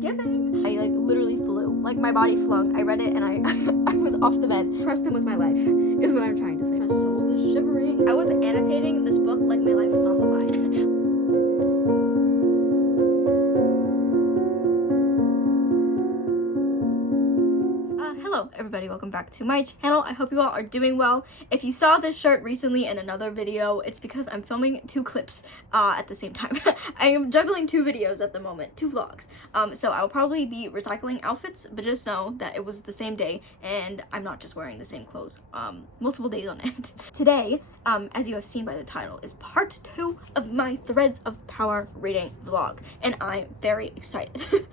giving. I like literally flew. Like my body flung. I read it and I was off the bed. Trust him with my life is what I'm trying to say. My soul is shivering. I was annotating this book like my life was on the line. Hello everybody, welcome back to my channel. I hope you all are doing well. If you saw this shirt recently in another video, it's because I'm filming two clips at the same time. I am juggling two videos at the moment, two vlogs. So I'll probably be recycling outfits, but just know that it was the same day and I'm not just wearing the same clothes multiple days on end. Today, as you have seen by the title, is part 2 of my Threads of Power reading vlog, and I'm very excited.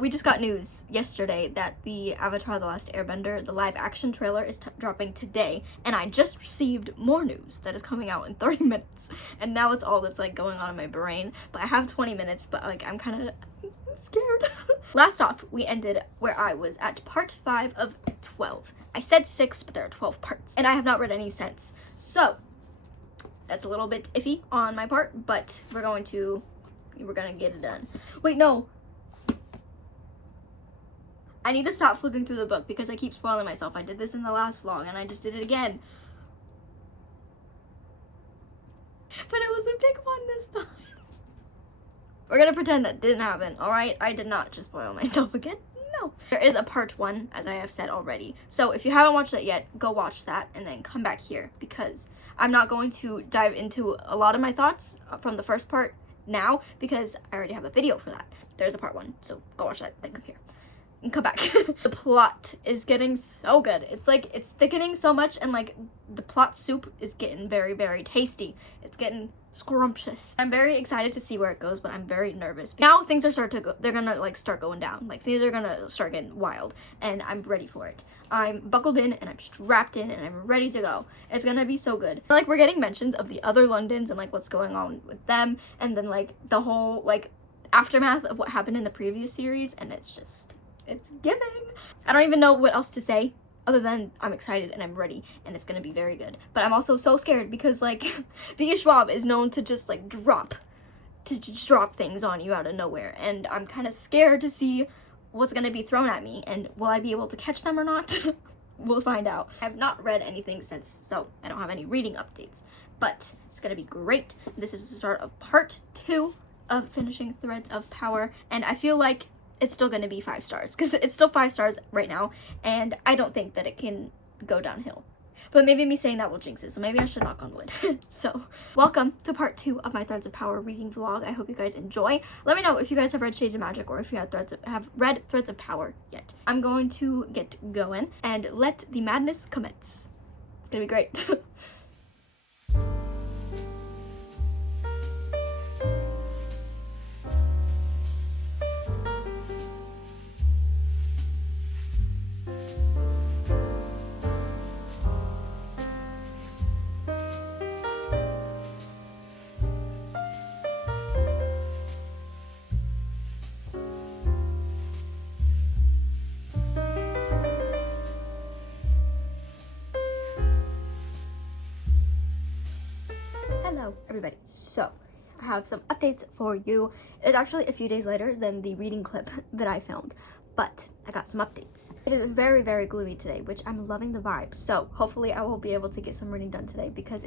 We just got news yesterday that the Avatar: The Last Airbender, the live action trailer, is dropping today, and I just received more news that is coming out in 30 minutes, and now it's all that's like going on in my brain. But I have 20 minutes, but like I'm kind of scared. Last off, we ended where I was at part 5 of 12. I said 6, but there are 12 parts, and I have not read any since, so that's a little bit iffy on my part, but we're gonna get it done. Wait, no. I need to stop flipping through the book because I keep spoiling myself. I did this in the last vlog and I just did it again. But it was a big one this time. We're gonna pretend that didn't happen, alright? I did not just spoil myself again. No. There is a part 1, as I have said already. So if you haven't watched that yet, go watch that and then come back here, because I'm not going to dive into a lot of my thoughts from the first part now because I already have a video for that. There's a part 1, so go watch that, then come here. And come back. The plot is getting so good. It's like, it's thickening so much, and like the plot soup is getting very, very tasty. It's getting scrumptious. I'm very excited to see where it goes, but I'm very nervous. Now things are they're gonna like start going down. Like things are gonna start getting wild, and I'm ready for it. I'm buckled in and I'm strapped in and I'm ready to go. It's gonna be so good. Like we're getting mentions of the other Londons and like what's going on with them, and then like the whole like aftermath of what happened in the previous series, and it's giving. I don't even know what else to say other than I'm excited and I'm ready and it's gonna be very good. But I'm also so scared because like Davinci Resolve is known to just like drop things on you out of nowhere, and I'm kind of scared to see what's gonna be thrown at me, and will I be able to catch them or not? We'll find out. I've not read anything since, so I don't have any reading updates, but it's gonna be great. This is the start of part 2 of finishing Threads of Power, and I feel like it's still going to be 5 stars because it's still 5 stars right now, and I don't think that it can go downhill. But maybe me saying that will jinx it, so maybe I should knock on wood. So, welcome to part 2 of my Threads of Power reading vlog. I hope you guys enjoy. Let me know if you guys have read Shades of Magic or if you have read Threads of Power yet. I'm going to get going and let the madness commence. It's going to be great. Hello everybody, so I have some updates for you. It's actually a few days later than the reading clip that I filmed, but I got some updates. It is very, very gloomy today, which I'm loving the vibes, so hopefully I will be able to get some reading done today because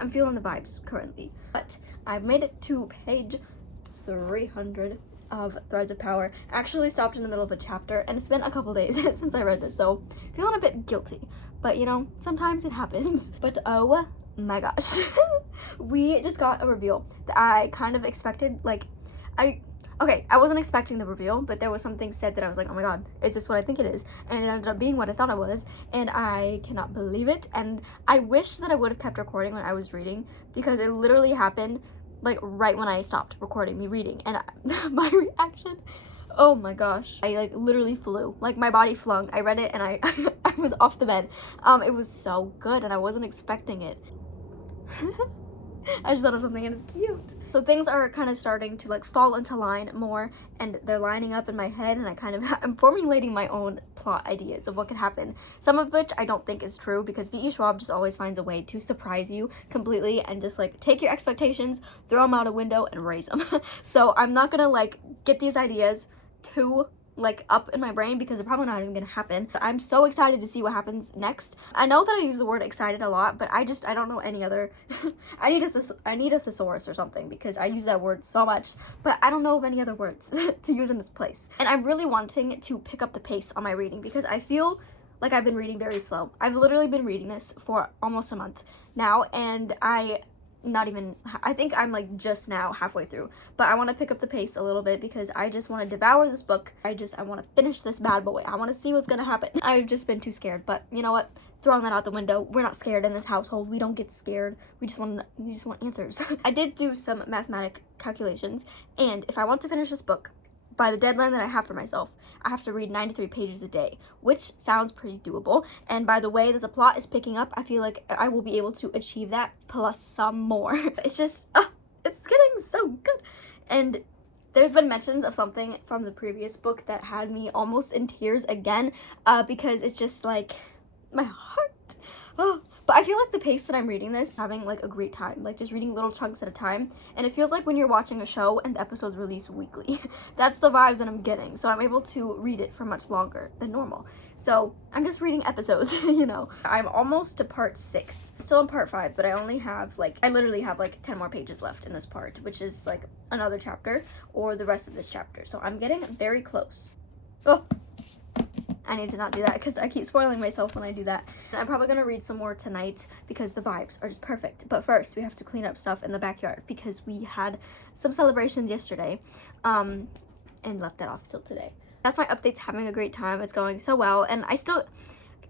I'm feeling the vibes currently. But I've made it to page 300 of Threads of Power. I actually stopped in the middle of a chapter, and it's been a couple days since I read this, so feeling a bit guilty, but you know, sometimes it happens. But oh my gosh. We just got a reveal that I kind of expected. Like I wasn't expecting the reveal, but there was something said that I was like, oh my god, is this what I think it is? And it ended up being what I thought it was, and I cannot believe it. And I wish that I would have kept recording when I was reading, because it literally happened like right when I stopped recording me reading, and my reaction, oh my gosh, I like literally flew. Like my body flung. I read it and I was off the bed. It was so good and I wasn't expecting it. I just thought of something and it's cute. So things are kind of starting to like fall into line more, and they're lining up in my head, and I'm formulating my own plot ideas of what could happen. Some of which I don't think is true, because Davinci Resolve just always finds a way to surprise you completely and just like take your expectations, throw them out a window, and raise them. So I'm not gonna like get these ideas, too like up in my brain because they're probably not even gonna happen. But I'm so excited to see what happens next. I know that I use the word excited a lot, but I don't know any other. I need a thesaurus or something because I use that word so much, but I don't know of any other words to use in this place. And I'm really wanting to pick up the pace on my reading because I feel like I've been reading very slow. I've literally been reading this for almost a month now, and I think I'm like just now halfway through, but I want to pick up the pace a little bit because I just want to devour this book. I want to finish this bad boy. I want to see what's gonna happen. I've just been too scared, but you know what? Throwing that out the window. We're not scared in this household. We don't get scared. We just want answers. I did do some mathematic calculations, and if I want to finish this book by the deadline that I have for myself, I have to read 93 pages a day, which sounds pretty doable. And by the way that the plot is picking up, I feel like I will be able to achieve that plus some more. It's just, it's getting so good. And there's been mentions of something from the previous book that had me almost in tears again, because it's just like my heart. Oh. But I feel like the pace that I'm reading this, having like a great time, like just reading little chunks at a time. And it feels like when you're watching a show and the episodes release weekly. That's the vibes that I'm getting. So I'm able to read it for much longer than normal. So I'm just reading episodes, you know. I'm almost to part 6. I'm still in part 5, but I literally have like 10 more pages left in this part, which is like another chapter or the rest of this chapter. So I'm getting very close. Oh. I need to not do that because I keep spoiling myself when I do that. And I'm probably going to read some more tonight because the vibes are just perfect. But first, we have to clean up stuff in the backyard because we had some celebrations yesterday and left that off till today. That's my updates, having a great time. It's going so well. And I still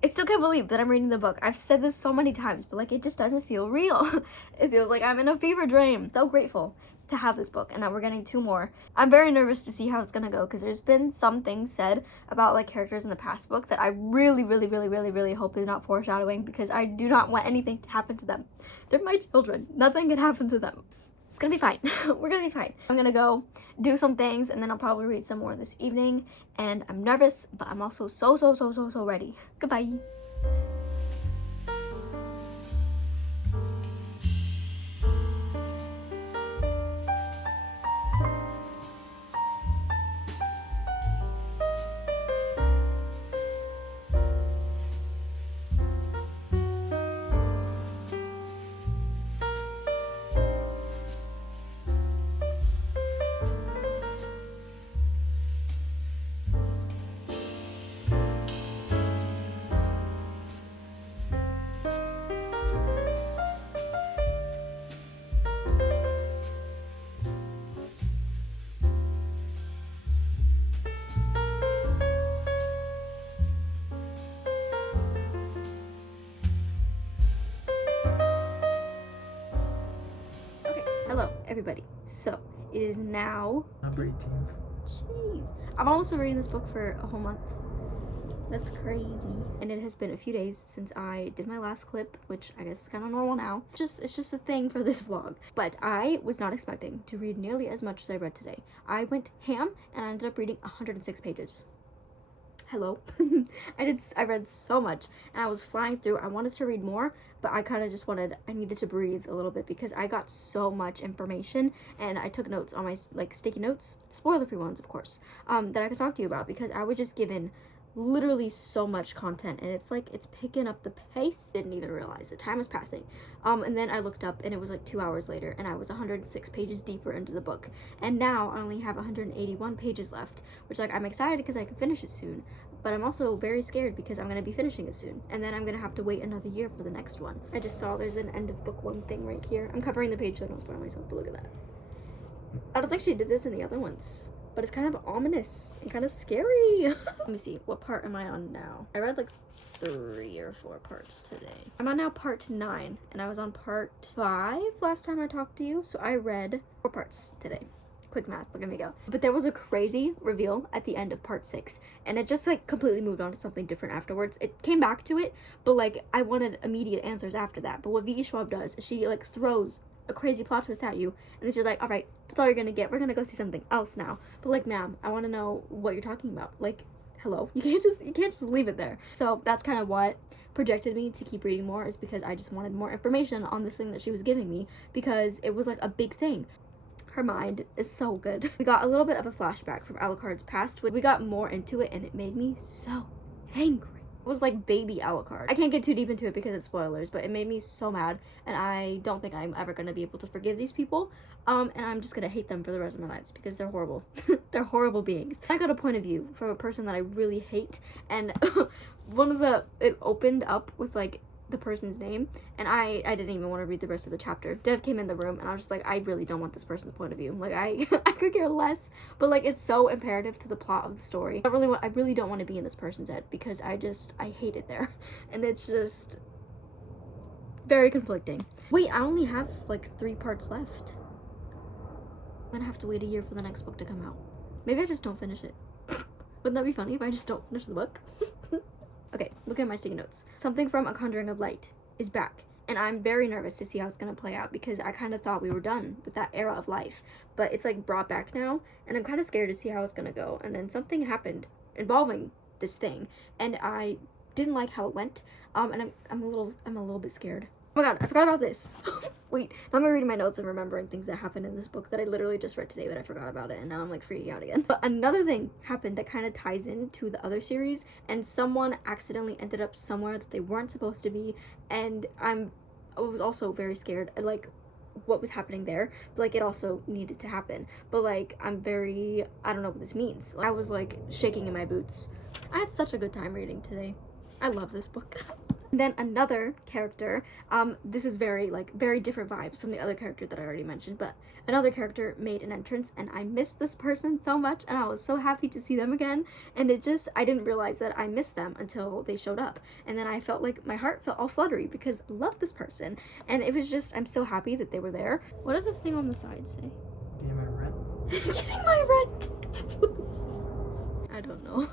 can't believe that I'm reading the book. I've said this so many times, but like it just doesn't feel real. It feels like I'm in a fever dream. So grateful to have this book and that we're getting 2 more. I'm very nervous to see how it's gonna go because there's been some things said about like characters in the past book that I really hope is not foreshadowing because I do not want anything to happen to them. They're my children. Nothing can happen to them. It's gonna be fine. We're gonna be fine. I'm gonna go do some things and then I'll probably read some more this evening, and I'm nervous, but I'm also so ready. Goodbye. Hello, everybody. So, it is now number 18. Jeez. I'm also reading this book for a whole month. That's crazy. And it has been a few days since I did my last clip, which I guess is kind of normal now. It's just a thing for this vlog. But I was not expecting to read nearly as much as I read today. I went ham and I ended up reading 106 pages. Hello. I read so much and I was flying through. I wanted to read more, but I kind of just I needed to breathe a little bit because I got so much information and I took notes on my like sticky notes, spoiler free ones of course, that I could talk to you about because I was just given literally so much content and it's like it's picking up the pace. Didn't even realize the time was passing. And then I looked up and it was like 2 hours later and I was 106 pages deeper into the book, and now I only have 181 pages left, which like I'm excited because I can finish it soon, but I'm also very scared because I'm going to be finishing it soon and then I'm going to have to wait another year for the next one. I just saw there's an end of book 1 thing right here. I'm covering the page so I don't spoil myself, but look at that. I don't think she did this in the other ones, but it's kind of ominous and kind of scary. Let me see, what part am I on now? I read like 3 or 4 parts today. I'm on now part 9 and I was on part 5 last time I talked to you, so I read 4 parts today. Quick math, look at me go. But there was a crazy reveal at the end of part 6 and it just like completely moved on to something different afterwards. It came back to it, but like I wanted immediate answers after that. But what V.E. Schwab does is she like throws a crazy plot twist at you and then she's like, all right, that's all you're gonna get. We're gonna go see something else now. But like, ma'am, I want to know what you're talking about. Like, hello, you can't just leave it there. So that's kind of what projected me to keep reading more, is because I just wanted more information on this thing that she was giving me because it was like a big thing. Her mind is so good. We got a little bit of a flashback from Alucard's past. We got more into it and it made me so angry. It was like baby Alucard. I can't get too deep into it because it's spoilers, but it made me so mad, and I don't think I'm ever gonna be able to forgive these people. And I'm just gonna hate them for the rest of my lives because they're horrible. They're horrible beings. I got a point of view from a person that I really hate, and it opened up with like the person's name, and I didn't even want to read the rest of the chapter. Dev came in the room and I was just like, I really don't want this person's point of view. Like I could care less, but like it's so imperative to the plot of the story. I really don't want to be in this person's head because I hate it there. And it's just very conflicting. Wait, I only have like 3 parts left. I'm gonna have to wait a year for the next book to come out. Maybe I just don't finish it. Wouldn't that be funny if I just don't finish the book? Okay, look at my sticky notes. Something from A Conjuring of Light is back, and I'm very nervous to see how it's gonna play out because I kind of thought we were done with that era of life, but it's like brought back now, and I'm kind of scared to see how it's gonna go. And then something happened involving this thing, and I didn't like how it went. And I'm a little bit scared. Oh my god, I forgot about this. Wait, now I'm reading my notes and remembering things that happened in this book that I literally just read today, but I forgot about it, and now I'm like freaking out again. But another thing happened that kind of ties into the other series, and someone accidentally ended up somewhere that they weren't supposed to be, and I was also very scared at like what was happening there, but like it also needed to happen. But like I don't know what this means. I was like shaking in my boots. I had such a good time reading today. I love this book. Then another character, this is very different vibes from the other character that I already mentioned, but another character made an entrance, and I missed this person so much, and I was so happy to see them again, and I didn't realize that I missed them until they showed up, and then I felt like my heart felt all fluttery because I love this person, and it was just, I'm so happy that they were there. What does this thing on the side say? Getting my rent? Getting my rent! Please. I don't know.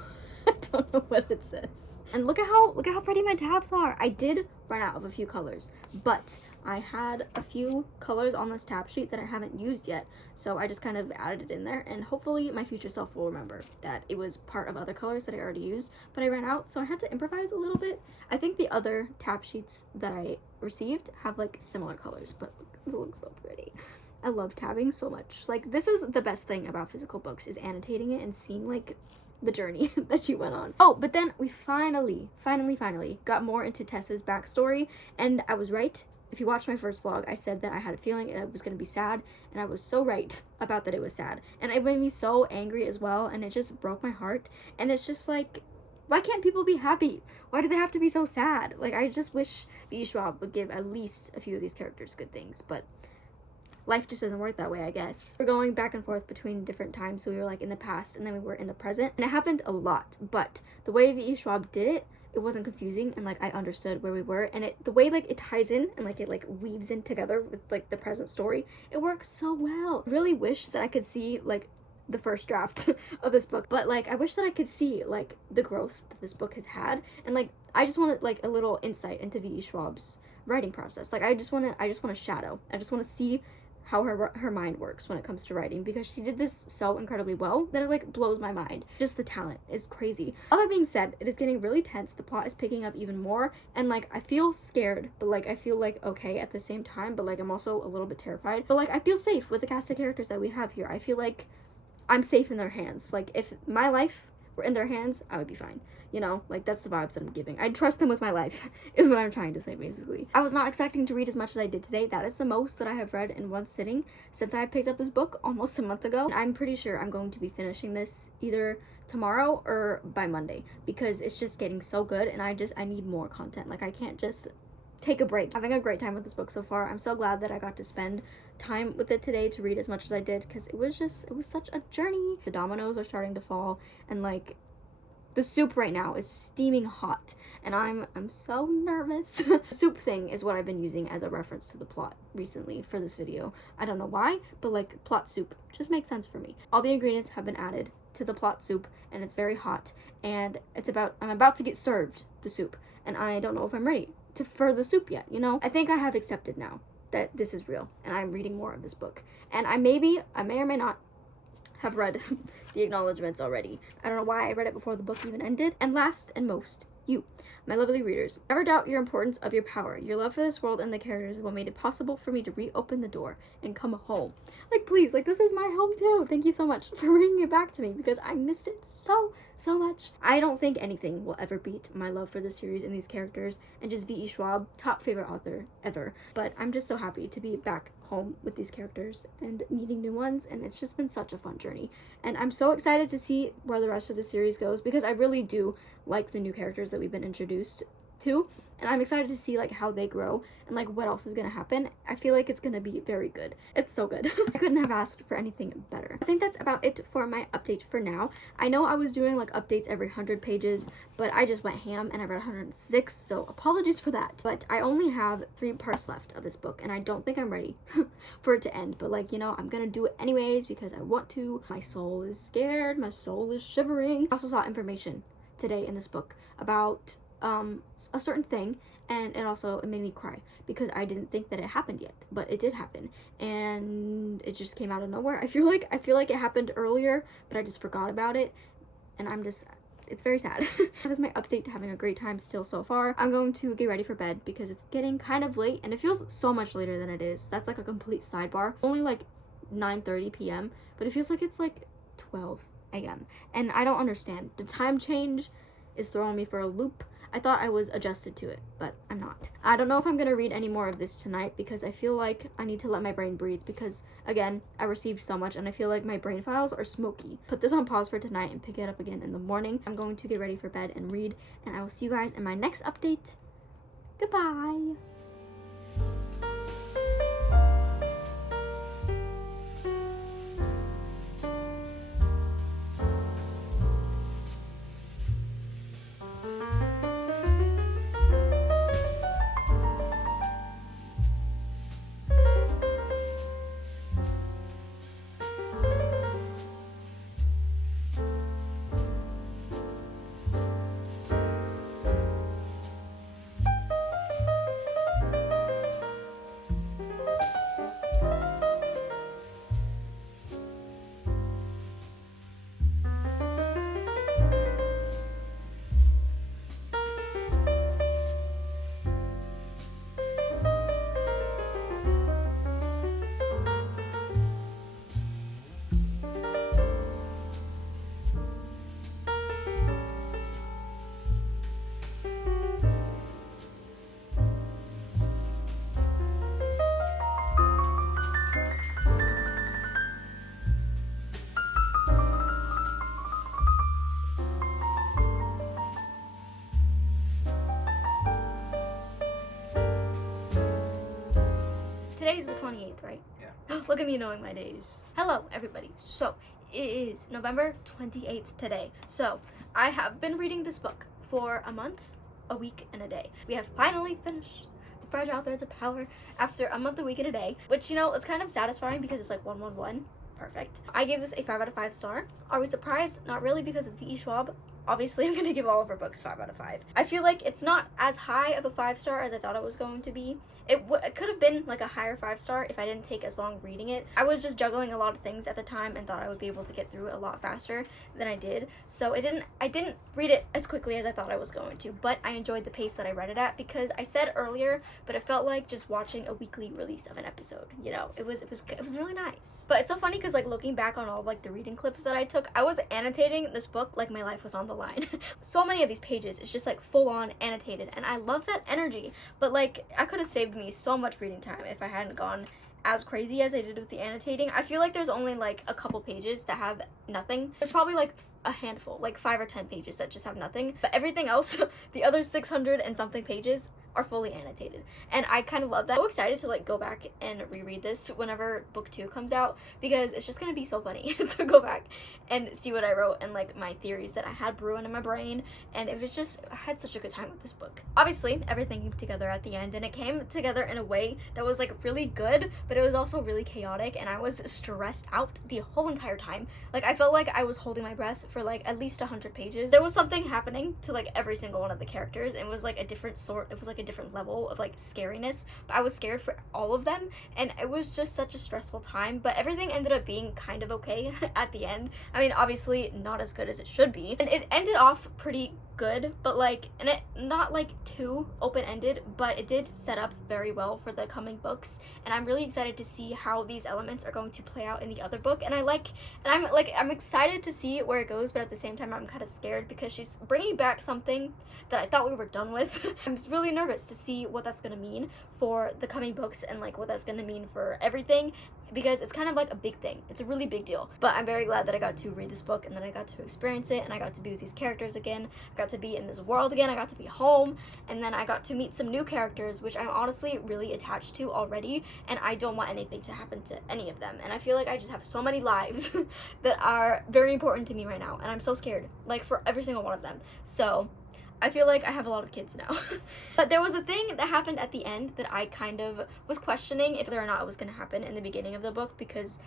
I don't know what it says. And look at how pretty my tabs are. I did run out of a few colors, but I had a few colors on this tab sheet that I haven't used yet, so I just kind of added it in there, and hopefully my future self will remember that it was part of other colors that I already used, but I ran out, so I had to improvise a little bit. I think the other tab sheets that I received have like similar colors, but it looks so pretty. I love tabbing so much. Like, this is the best thing about physical books, is annotating it and seeing like the journey that you went on. Oh, but then we finally got more into Tessa's backstory, and I was right. If you watched my first vlog, I said that I had a feeling it was going to be sad, and I was so right about that it was sad. And it made me so angry as well, and it just broke my heart. And it's just like, why can't people be happy? Why do they have to be so sad? Like, I just wish V. Schwab would give at least a few of these characters good things, but life just doesn't work that way, I guess. We're going back and forth between different times, so we were like in the past and then we were in the present, and it happened a lot, but the way V. Schwab did it, it wasn't confusing, and like I understood where we were, and the way like it ties in and like it like weaves in together with like the present story, it works so well. I really wish that I could see like the first draft of this book, but like I wish that I could see like the growth that this book has had, and like I just wanted like a little insight into V. Schwab's writing process. Like I just want to shadow. I just want to see how her mind works when it comes to writing, because she did this so incredibly well that it like blows my mind. Just the talent is crazy. All that being said, it is getting really tense. The plot is picking up even more, and like I feel scared, but like I feel like okay at the same time, but like I'm also a little bit terrified, but like I feel safe with the cast of characters that we have here. I feel like I'm safe in their hands. Like if my life were in their hands, I would be fine. You know, like that's the vibes that I'm giving. I trust them with my life is what I'm trying to say, basically. I was not expecting to read as much as I did today. That is the most that I have read in one sitting since I picked up this book almost a month ago. I'm pretty sure I'm going to be finishing this either tomorrow or by Monday, because it's just getting so good, and I need more content. Like I can't just take a break. Having a great time with this book so far. I'm so glad that I got to spend time with it today to read as much as I did, because it was such a journey. The dominoes are starting to fall, and like the soup right now is steaming hot, and I'm so nervous. The soup thing is what I've been using as a reference to the plot recently for this video. I don't know why, but like plot soup just makes sense for me. All the ingredients have been added to the plot soup, and it's very hot, and I'm about to get served the soup, and I don't know if I'm ready for the soup yet, you know? I think I have accepted now that this is real, and I'm reading more of this book, and I may or may not have read the acknowledgements already. I don't know why I read it before the book even ended. And last and most, you, my lovely readers. Never doubt your importance of your power. Your love for this world and the characters is what made it possible for me to reopen the door and come home. Like, please, like, this is my home too. Thank you so much for bringing it back to me because I missed it so much. I don't think anything will ever beat my love for this series and these characters and just V.E. Schwab, top favorite author ever. But I'm just so happy to be back home with these characters and meeting new ones, and it's just been such a fun journey. And I'm so excited to see where the rest of the series goes because I really do like the new characters that we've been introduced to, and I'm excited to see like how they grow and like what else is gonna happen. I feel like it's gonna be very good. It's so good. I couldn't have asked for anything better. I think that's about it for my update for now. I know I was doing like updates every 100 pages, but I just went ham and I read 106, so apologies for that. But I only have 3 parts left of this book, and I don't think I'm ready for it to end, but like, you know, I'm gonna do it anyways because I want to. My soul is scared, my soul is shivering. I also saw information today in this book about a certain thing, and it made me cry because I didn't think that it happened yet, but it did happen, and it just came out of nowhere. I feel like it happened earlier, but I just forgot about it, and it's very sad. That is my update to having a great time still so far. I'm going to get ready for bed because it's getting kind of late, and it feels so much later than it is. That's like a complete sidebar. Only like 9:30 p.m., but it feels like it's like 12 a.m. and I don't understand. The time change is throwing me for a loop. I thought I was adjusted to it, but I'm not. I don't know if I'm gonna read any more of this tonight because I feel like I need to let my brain breathe because, again, I received so much and I feel like my brain files are smoky. Put this on pause for tonight and pick it up again in the morning. I'm going to get ready for bed and read, and I will see you guys in my next update. Goodbye! Today's the 28th, right? Yeah. Look at me knowing my days. Hello, everybody. So, it is November 28th today. So, I have been reading this book for a month, a week, and a day. We have finally finished The Fragile Threads of Power after a month, a week, and a day. Which, you know, it's kind of satisfying because it's like 111. Perfect. I gave this a 5 out of 5 star. Are we surprised? Not really, because it's V.E. Schwab. Obviously, I'm gonna give all of her books 5 out of 5. I feel like it's not as high of a 5 star as I thought it was going to be. It could have been like a higher 5 star if I didn't take as long reading it. I was just juggling a lot of things at the time and thought I would be able to get through it a lot faster than I did. So I didn't read it as quickly as I thought I was going to, but I enjoyed the pace that I read it at because I said earlier, but it felt like just watching a weekly release of an episode. You know, it was really nice. But it's so funny because like looking back on all like the reading clips that I took, I was annotating this book like my life was on the line. So many of these pages, it's just like full on annotated, and I love that energy. But like I could have saved me so much reading time if I hadn't gone as crazy as I did with the annotating. I feel like there's only like a couple pages that have nothing. There's probably like a handful, like 5 or 10 pages that just have nothing, but everything else, the other 600 and something pages are fully annotated, and I kind of love that. I'm so excited to like go back and reread this whenever book 2 comes out because it's just gonna be so funny to go back and see what I wrote and like my theories that I had brewing in my brain, and it was just, I had such a good time with this book. Obviously everything came together at the end, and it came together in a way that was like really good, but it was also really chaotic, and I was stressed out the whole entire time. Like I felt like I was holding my breath for like at least 100 pages. There was something happening to like every single one of the characters, and it was like a different sort, it was like a a different level of like scariness, but I was scared for all of them, and it was just such a stressful time. But everything ended up being kind of okay at the end. I mean, obviously not as good as it should be, and it ended off pretty good, but like, and it not like too open-ended, but it did set up very well for the coming books, and I'm really excited to see how these elements are going to play out in the other book. And I'm excited to see where it goes, but at the same time I'm kind of scared because she's bringing back something that I thought we were done with. I'm just really nervous to see what that's gonna mean for the coming books and like what that's gonna mean for everything, because it's kind of like a big thing. It's a really big deal. But I'm very glad that I got to read this book, and then I got to experience it, and I got to be with these characters again. I got to be in this world again. I got to be home, and then I got to meet some new characters, which I'm honestly really attached to already, and I don't want anything to happen to any of them. And I feel like I just have so many lives that are very important to me right now, and I'm so scared, like, for every single one of them. So I feel like I have a lot of kids now. But there was a thing that happened at the end that I kind of was questioning if whether or not it was going to happen in the beginning of the book, because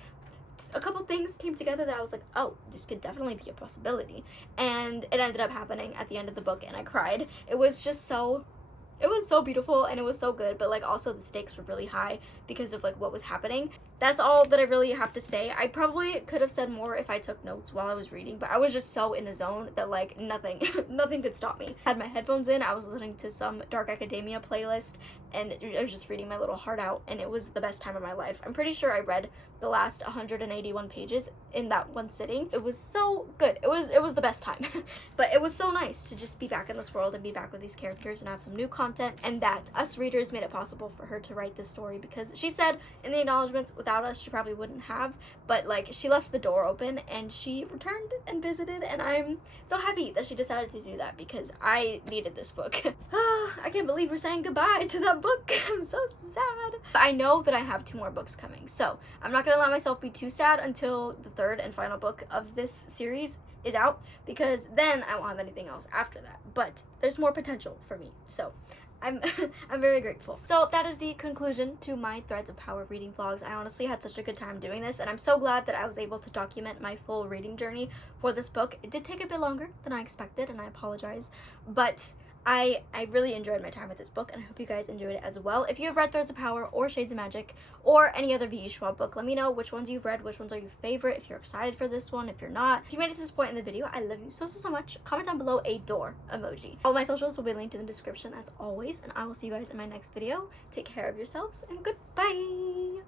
a couple things came together that I was like, oh, this could definitely be a possibility. And it ended up happening at the end of the book, and I cried. It was so beautiful, and it was so good, but like also the stakes were really high because of like what was happening. That's all that I really have to say. I probably could have said more if I took notes while I was reading, but I was just so in the zone that like nothing could stop me. I had my headphones in, I was listening to some Dark Academia playlist, and I was just reading my little heart out, and it was the best time of my life. I'm pretty sure I read the last 181 pages in that one sitting. It was so good. It was the best time. But it was so nice to just be back in this world and be back with these characters and have some new content, and that us readers made it possible for her to write this story, because she said in the acknowledgements without us she probably wouldn't have, but like she left the door open and she returned and visited, and I'm so happy that she decided to do that because I needed this book. I can't believe we're saying goodbye to that book. I'm so sad. But I know that I have 2 more books coming, so I'm not gonna let myself be too sad until the 3rd and final book of this series is out, because then I won't have anything else after that. But there's more potential for me, so I'm very grateful. So that is the conclusion to my Threads of Power reading vlogs. I honestly had such a good time doing this, and I'm so glad that I was able to document my full reading journey for this book. It did take a bit longer than I expected, and I apologize, but I really enjoyed my time with this book, and I hope you guys enjoyed it as well. If you have read Threads of Power or Shades of Magic or any other V.E. Schwab book, let me know which ones you've read, which ones are your favorite, if you're excited for this one, if you're not. If you made it to this point in the video, I love you so much. Comment down below a door emoji. All my socials will be linked in the description as always, and I will see you guys in my next video. Take care of yourselves, and goodbye!